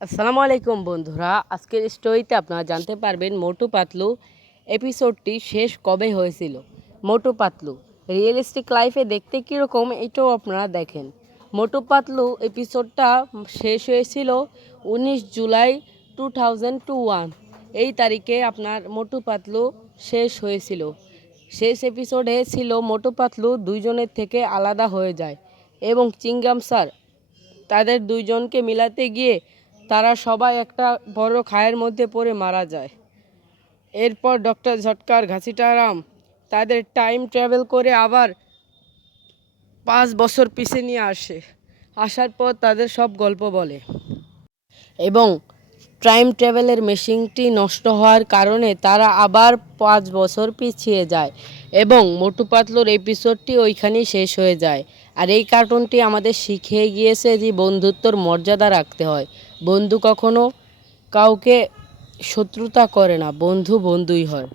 আসসালামু আলাইকুম বন্ধুরা, আজকের স্টোরিতে আপনারা জানতে পারবেন মোটু পাতলু এপিসোডটি শেষ কবে হয়েছিল। মোটু পাতলু রিয়েলিস্টিক লাইফে দেখতে কীরকম এটাও আপনারা দেখেন। মোটু পাতলু এপিসোডটা শেষ হয়েছিল 19 জুলাই 2021 এই তারিখে আপনার মোটু পাতলু শেষ হয়েছিল। শেষ এপিসোডে ছিল মোটু পাতলু দুইজনের থেকে আলাদা হয়ে যায় এবং চিংগাম স্যার তাদের দুইজনকে মিলাতে গিয়ে তারা সবাই একটা বড় খায়ের মধ্যে পড়ে মারা যায়। এরপর ডক্টর ঝটকার ঘাসিটারাম তাদের টাইম ট্রাভেল করে আবার 5 বছর পিছিয়ে নিয়ে আসার পর তাদের সব গল্প বলে এবং টাইম ট্রাভেলের মেশিনটি নষ্ট হওয়ার কারণে তারা আবার 5 বছর পিছিয়ে যায় এবং মোটু পাতলুর এপিসোডটি ওইখানেই শেষ হয়ে যায়। আর এই কার্টুনটি আমাদের শিখিয়ে গিয়েছে যে বন্ধুত্বর মর্যাদা রাখতে হয়। বন্ধু কখনো কাউকে শত্রুতা করে না, বন্ধু বন্ধুই হয়।